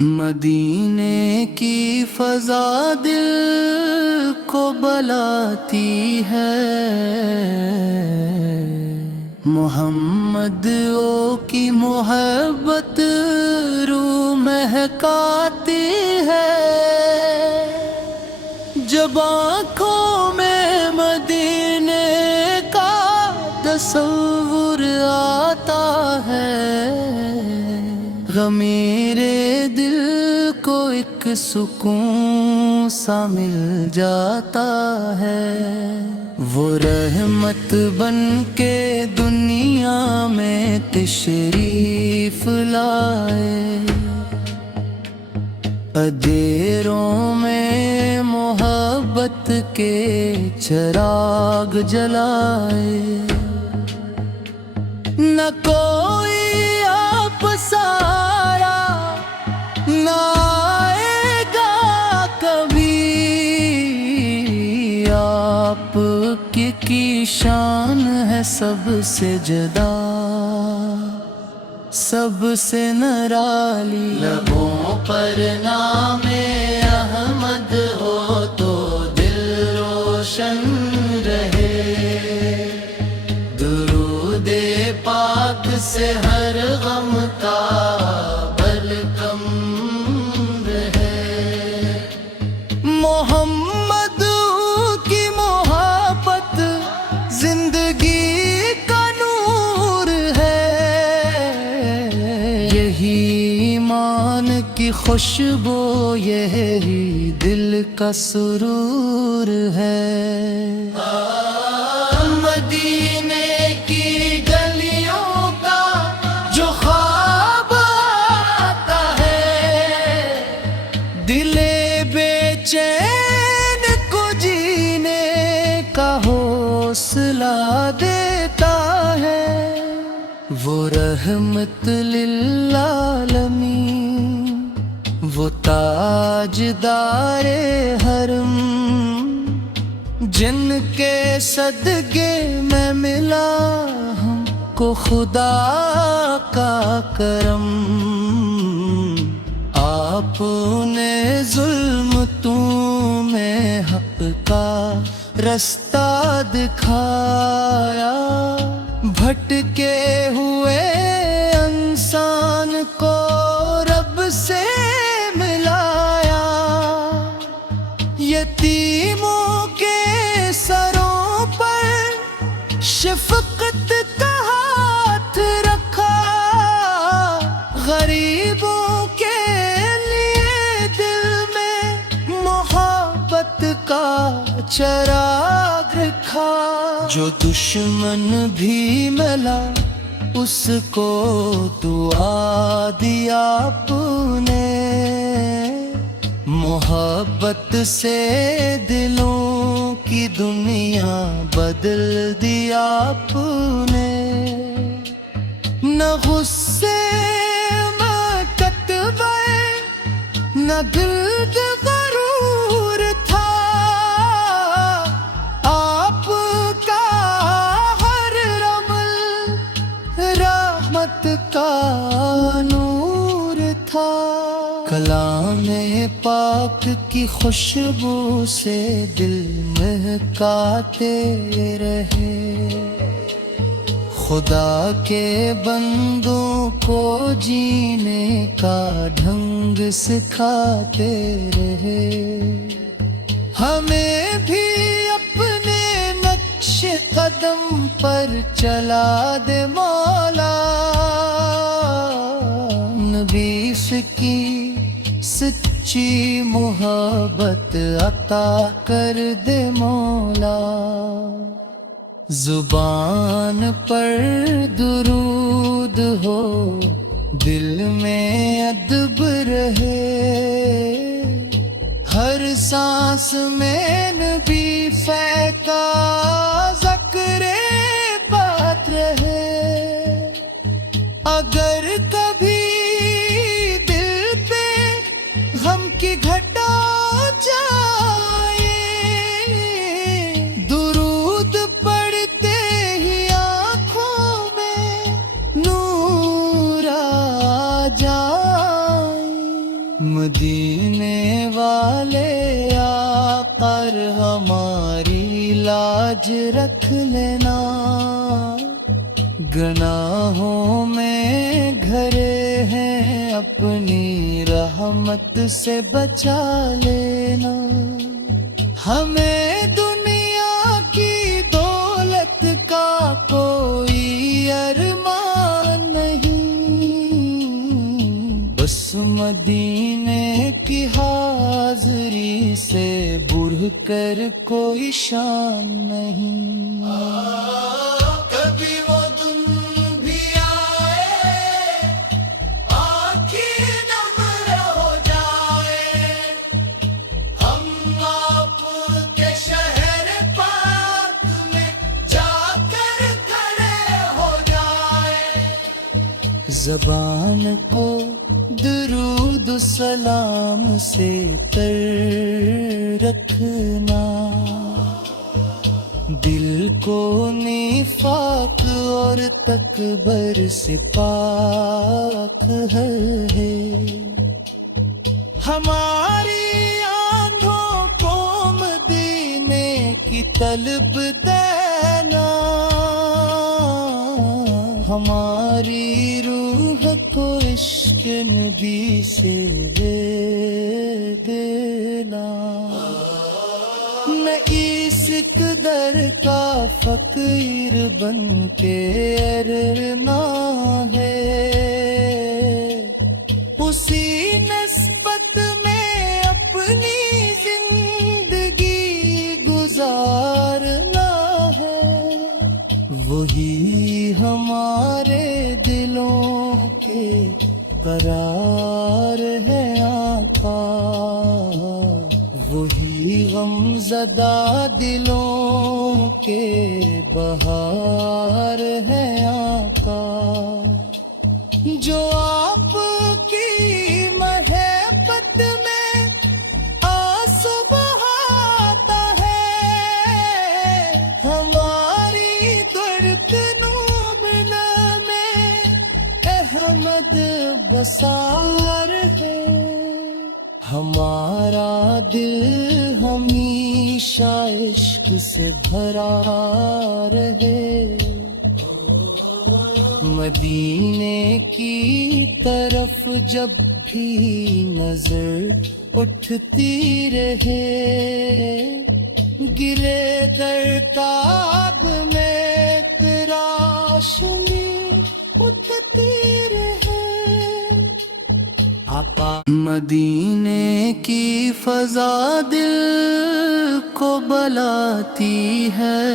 مدینے کی فضا دل کو بلاتی ہے، محمد او کی محبت روح مہکاتی ہے۔ جب آنکھوں میں مدینے کا تصور آتا ہے، میرے دل کو ایک سکون سا مل جاتا ہے۔ وہ رحمت بن کے دنیا میں تشریف لائے، اندھیروں میں محبت کے چراغ جلائے۔ نہ کوئی آپ سارا نہ آئے گا کبھی، آپ کی شان ہے سب سے جدا، سب سے نرالی۔ لبوں پر نام احمد ہو تو دل روشن رہے، درود پاک سے ہر غم کا بل کم رہے۔ محمد کی محبت زندگی کا نور ہے، یہی ایمان کی خوشبو، یہی دل کا سرور ہے۔ مدینے کی گلیوں کا جو خواب آتا ہے، دل بے چین کو جینے کا حوصلہ دیتا ہے۔ وہ رحمت للعالمین، وہ تاجدار حرم، جن کے صدقے میں ملا ہم کو خدا کا کرم۔ آپ نے ظلم میں حق کا رستہ دکھایا، بھٹکے ہوئے انسان کو رب سے ملایا۔ یتیموں کے سروں پر شفقت کا ہاتھ رکھا، غریبوں کے لیے دل میں محبت کا چراغ رکھا۔ جو دشمن بھی ملا اس کو دعا دیا آپ نے، محبت سے دلوں کی دنیا بدل دیا آپ نے۔ نہ غصے میں کتبے نہ دل غرور تھا، آپ کا ہر رمل رحمت کا نور تھا۔ کلام پاک کی خوشبو سے دل مہکاتے رہے، خدا کے بندوں کو جینے کا ڈھنگ سکھاتے رہے۔ ہمیں بھی اپنے نقش قدم پر چلا دے مولا، نبی کی سچی محبت عطا کر دے مولا۔ زبان پر درود ہو، دل میں ادب رہے، ہر سانس میں نبی فے کا ذکر بات رہے۔ اگر کبھی غم کی گھٹا جائے، درود پڑھتے ہی آنکھوں میں نور آ جائے۔ مدینے والے آقر ہماری لاج رکھ لینا، گناہوں میں گھرے ہیں اپنی رحمت سے بچا لینا، ہمیں دنیا کی دولت کا کوئی ارمان نہیں، بس مدینے کی حاضری سے بڑھ کر کوئی شان نہیں۔ کبھی وہ دن بھی آئے آنکھیں نم ہو جائے، ہم آپ کے شہر پاک میں جا کر کھڑے ہو جائے، زبان کو درود و سلام سے تر رکھنا، دل کو نفاق اور تکبر سے پاک ہے، ہماری آنکھوں کو مدینے کی طلب دینا، ہماری روح کو عشق نبی سے دینا، میں اس قدر کا فقیر بن کے ارنا ہے، اسی نسبت میں اپنی زندگی گزارنا ہے، وہی ہمارے دلوں کے قرار ہے آقا، وہی غم زدہ دلوں کے بہار ہے آقا، جو آپ کی محبت میں آنسو بہاتا ہے، ہماری دھڑکنوں میں احمد بسار ہے، ہمارا دل ہمیشہ عشق سے بھرا رہے، مدینے کی طرف جب بھی نظر اٹھتی رہے، گرے در تاب میں روشنی اٹھتی رہے، آقا مدینے کی فضا دل کو بلاتی ہے،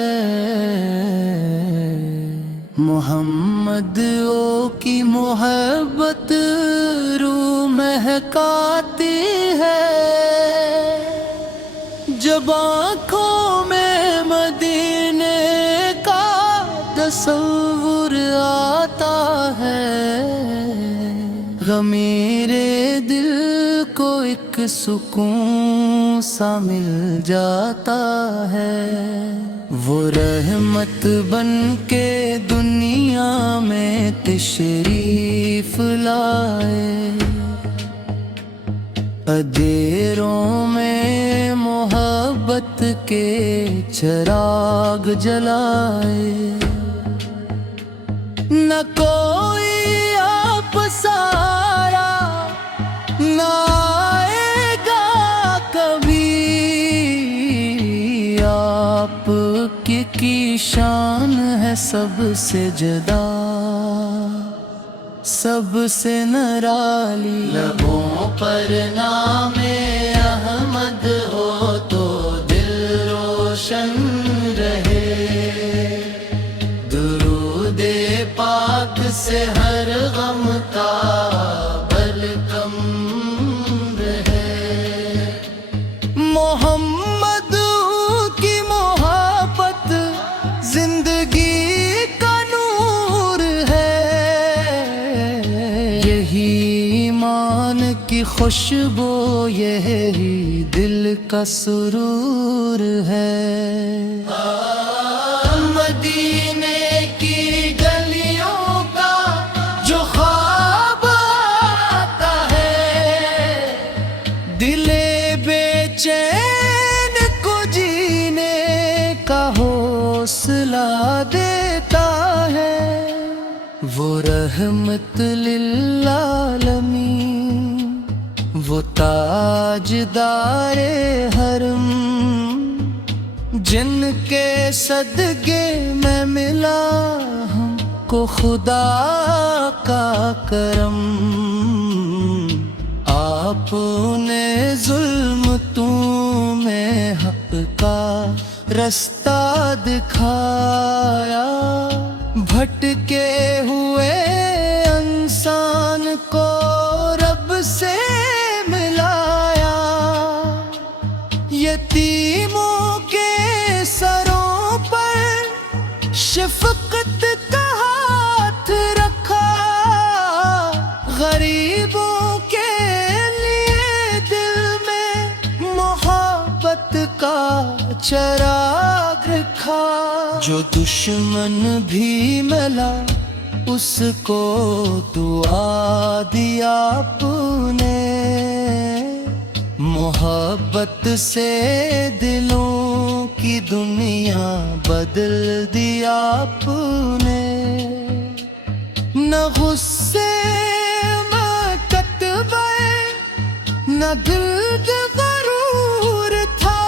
محمد او کی محبت روح مہکاتی ہے، جب آنکھوں میں مدینے کا تصور آتا ہے، میرے دل کو ایک سکون سا مل جاتا ہے، وہ رحمت بن کے دنیا میں تشریف لائے، اندھیروں میں محبت کے چراغ جلائے، نہ کوئی آپ سارا نہ آئے گا کبھی، آپ کی شان ہے سب سے جدا، سب سے نرالی، لبوں پر نام احمد ہو تو دل روشن رہے، درود پاک سے ہر غم کا بل کم رہے، محمد کی محبت زندگی کا نور ہے، یہی ایمان کی خوشبو، یہی دل کا سرور ہے، مدینے کی گلیوں کا جو خواب آتا ہے، رحمت للعالمین، وہ تاجدار حرم، جن کے صدقے میں ملا ہم کو خدا کا کرم۔ آپ نے ظلم میں حق کا رستہ دکھایا، بھٹکے ہوئے انسان کو رب سے ملایا، یتیموں کے سروں پر شفقت کا ہاتھ رکھا، غریبوں کے لیے دل میں محبت کا چراغ رکھا۔ جو دشمن بھی ملا اس کو دعا دیا آپ نے، محبت سے دلوں کی دنیا بدل دیا آپ نے۔ نہ غصے میں کتبہ نہ دل غرور تھا،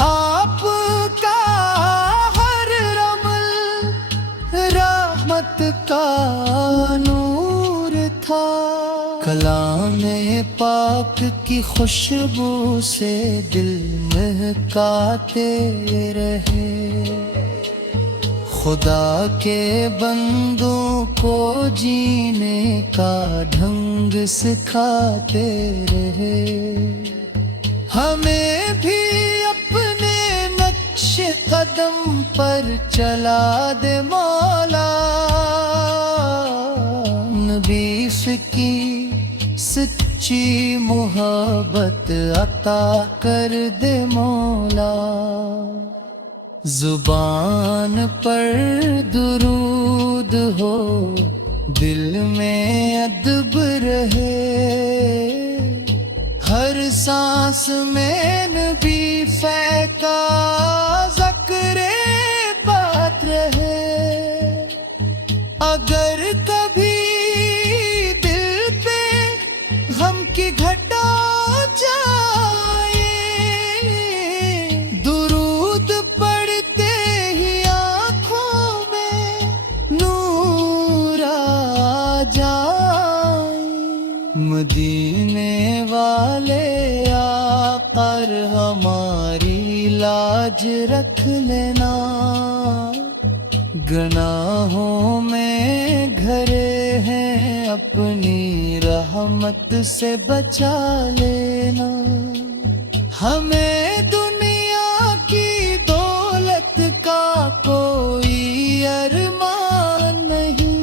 آپ کا ہر رمل رحمت کا نور تھا۔ کلام پاک کی خوشبو سے دل مہکاتے رہے، خدا کے بندوں کو جینے کا ڈھنگ سکھاتے رہے۔ ہمیں بھی اپنے نقش قدم پر چلا دے مولا، نبی کی سچی محبت عطا کر دے مولا۔ زبان پر درود ہو، دل میں ادب رہے، ہر سانس میں نبی کا ذکر بات رہے۔ اگر کبھی دل پہ غم کی گھٹا جائے، درود پڑھتے ہی آنکھوں میں نور آ جائے۔ مدینے والے آقا ہماری لاج رکھ لینا، گناہوں میں گھرے ہیں اپنی رحمت سے بچا لینا۔ ہمیں دنیا کی دولت کا کوئی ارمان نہیں،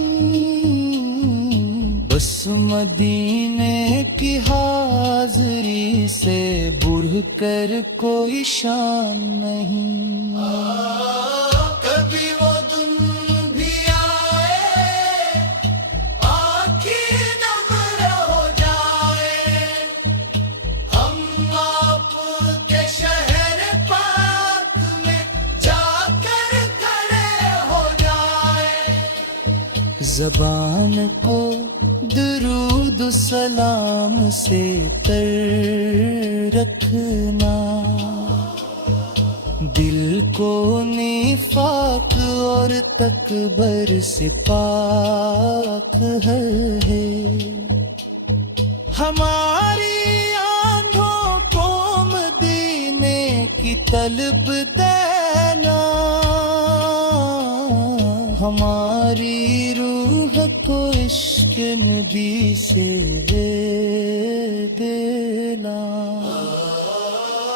بس مدینے کی حاضری سے بڑھ کر کوئی شان نہیں۔ کبھی وہ دن بھی آئے، آنکھیں نم ہو جائے، ہم آپ کے شہر پاک میں جا کر کھڑے ہو جائے۔ زبان کو درود و سلام سے تر رکھنا، دل کو نفاق اور تکبر سے پاک ہے۔ ہماری آنکھوں کو مدینے کی طلب دینا، ہماری روح کو عشق نبی سے دینا۔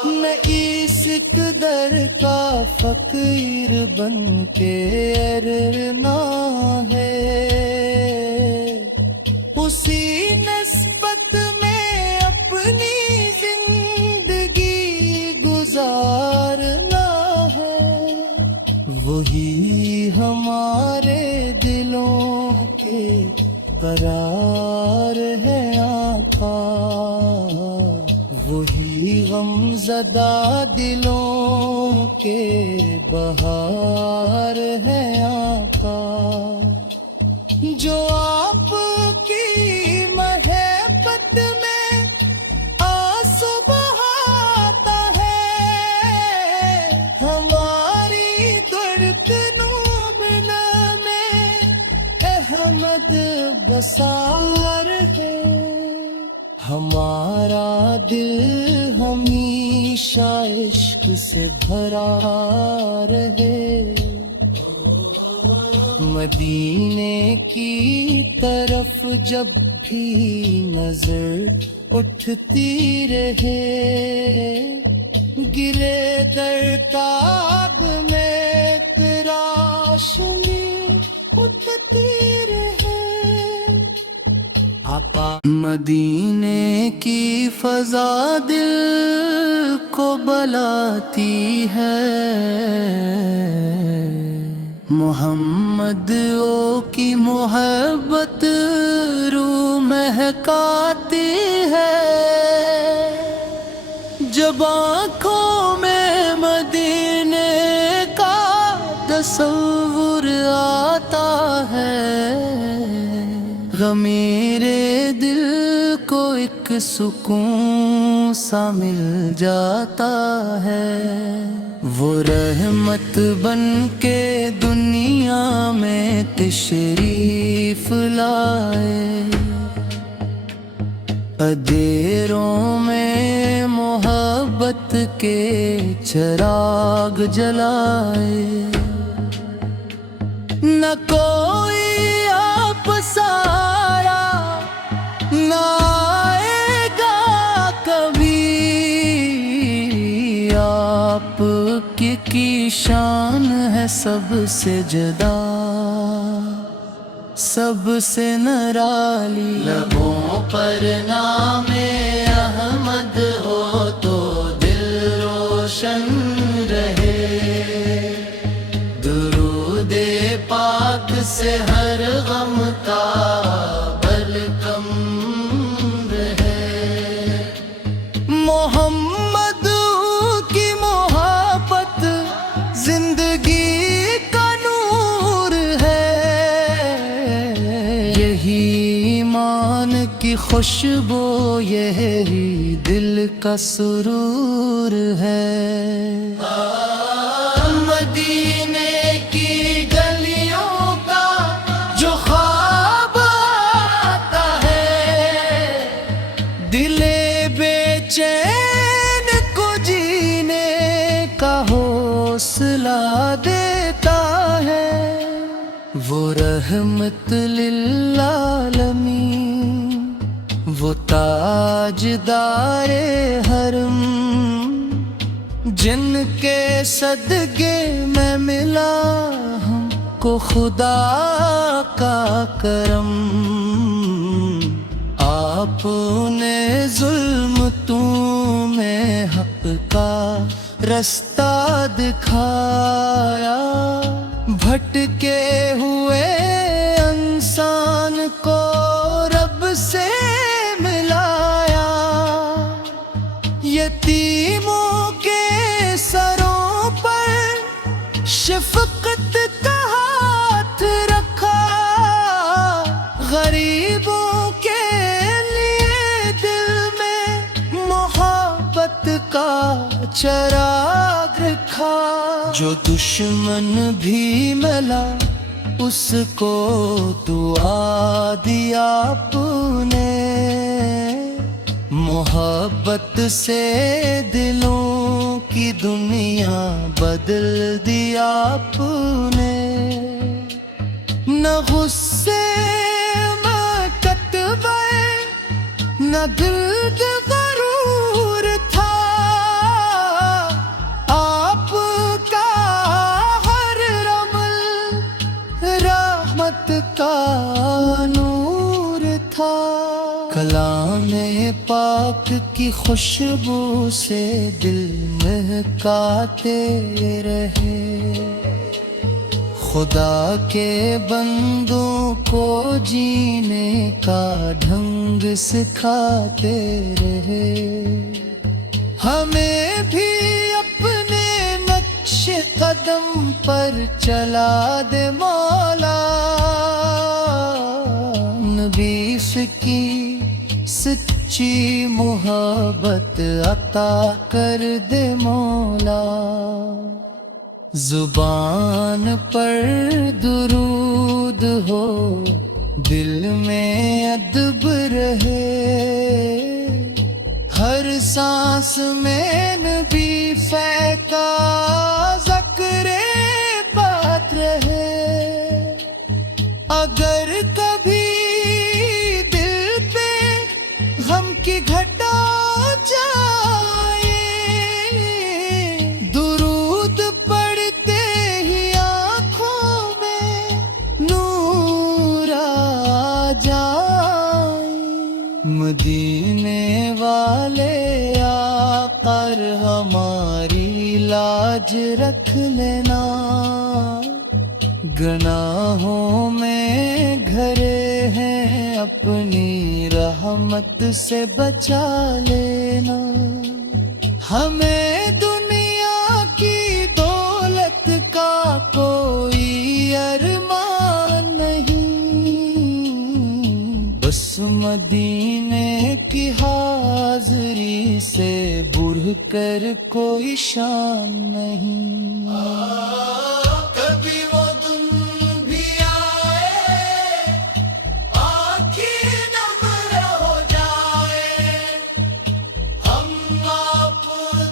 میں اس قدر کا فقیر بن کے ارنا ہے، اسی نسبت میں اپنی زندگی گزارنا ہے، وہی ہمارے دلوں کے قرار ہے آقا، وہی غم زدہ دلوں کے بہار ہے آقا۔ جو آپ کی محبت میں آنسو بہاتا ہے، ہماری دھڑکنوں میں احمد بسار ہے، ہمارا دل ہمیشہ عشق سے بھرا رہے، مدینے کی طرف جب بھی نظر اٹھتی رہے، گرے در تاب میں ایک روشنی اٹھتی رہے۔ مدینے کی فضا دل کو بلاتی ہے، محمد او کی محبت روح مہکاتی ہے، جب آنکھوں میں مدینے کا تصور آتا ہے، میرے دل کو ایک سکون سا مل جاتا ہے، وہ رحمت بن کے دنیا میں تشریف لائے، اندھیروں میں محبت کے چراغ جلائے، نہ کوئی آپ سارا نہ آئے گا کبھی، آپ کی شان ہے سب سے جدا، سب سے نرالی، لبوں پر نام احمد ہو تو دل روشن رہے، درود پاک سے ہر غم کا بل کم رہے، محمد کی محبت زندگی کا نور ہے، یہی ایمان کی خوشبو، یہی دل کا سرور ہے، مدینے کی گلیوں کا جو خواب آتا ہے، دل بے چین کو جینے کا حوصلہ دیتا ہے، وہ رحمت للعالمین، وہ تاجدار حرم، جن کے صدقے میں ملا ہم کو خدا کا کرم، آپ نے ظلمتوں میں حق کا رستہ دکھایا، بھٹکے ہوئے انسان کو رب سے ملایا، یتیموں کے سروں پر شفقت کا ہاتھ رکھا، غریبوں کے لیے دل میں محبت کا چراغ رکھا، جو دشمن بھی ملا اس کو دعا دی آپ نے، محبت سے دلوں کی دنیا بدل دی آپ نے، نہ غصے میں کتبے نہ دل غرور تھا، آپ کا ہر رمل رحمت کا نور تھا، کلام پاک کی خوشبو سے دل مہکاتے رہے، خدا کے بندوں کو جینے کا ڈھنگ سکھاتے رہے، ہمیں بھی اپنے نقش قدم پر چلا دے مولا، کی سچی محبت عطا کر دے مولا، زبان پر درود ہو، دل میں ادب رہے، ہر سانس میں نبی فے کا ذکر بات رہے۔ اگر کبھی دل پہ غم کی گھٹا جائے، درود پڑھتے ہی آنکھوں میں نور آ جائے۔ مدینے والے آقر ہماری لاج رکھ لینا، گناہوں میں گھرے ہیں اپنی رحمت سے بچا لینا۔ ہمیں دنیا کی دولت کا کوئی ارمان نہیں، بس مدینے کی حاضری سے بڑھ کر کوئی شان نہیں۔ کبھی وہ دن بھی آئے، آنکھیں نم ہو جائے، ہم آپ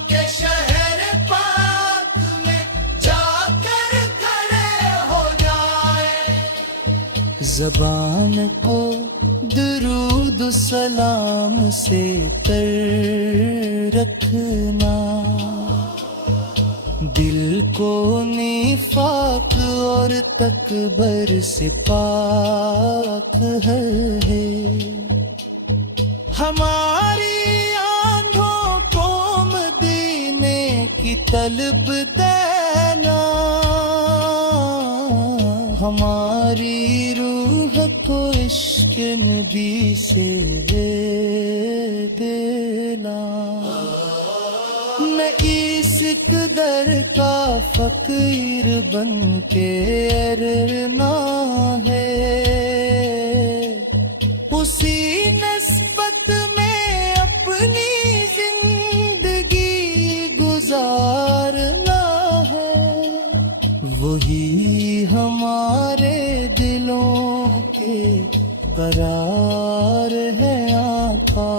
کے شہر پاک میں جا کر کھڑے ہو جائے۔ زبان کو درود و سلام سے تر رکھنا، دل کو نفاق اور تکبر سے پاک ہے۔ ہماری آنکھوں کو مدینے کی طلب دینا، ہماری روح کو عشق نبی سے دینا۔ میں اس قدر کا فقیر بن کے ارنا ہے، اسی نسبت میں اپنی زندگی گزارنا ہے، وہی ہمارے دلوں کے قرار ہے آقا،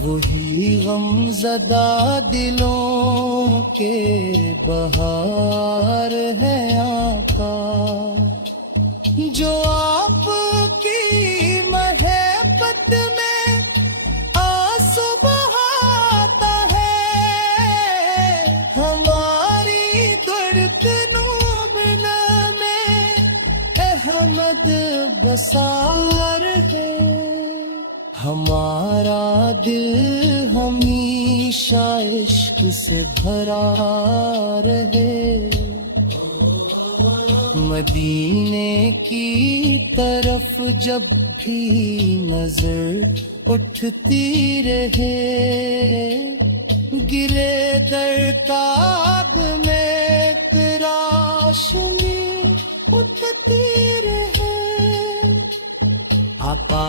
وہی غم زدہ دلوں کے بہار ہے آقا، جو آپ کی محبت میں آنسو بہاتا ہے، ہماری دھڑکنوں میں احمد بسار ہے۔ ہمارا دل ہمیشہ عشق سے بھرا رہے، مدینے کی طرف جب بھی نظر اٹھتی رہے، گرے در تاب میں تراشمی اٹھتی رہے۔ آقا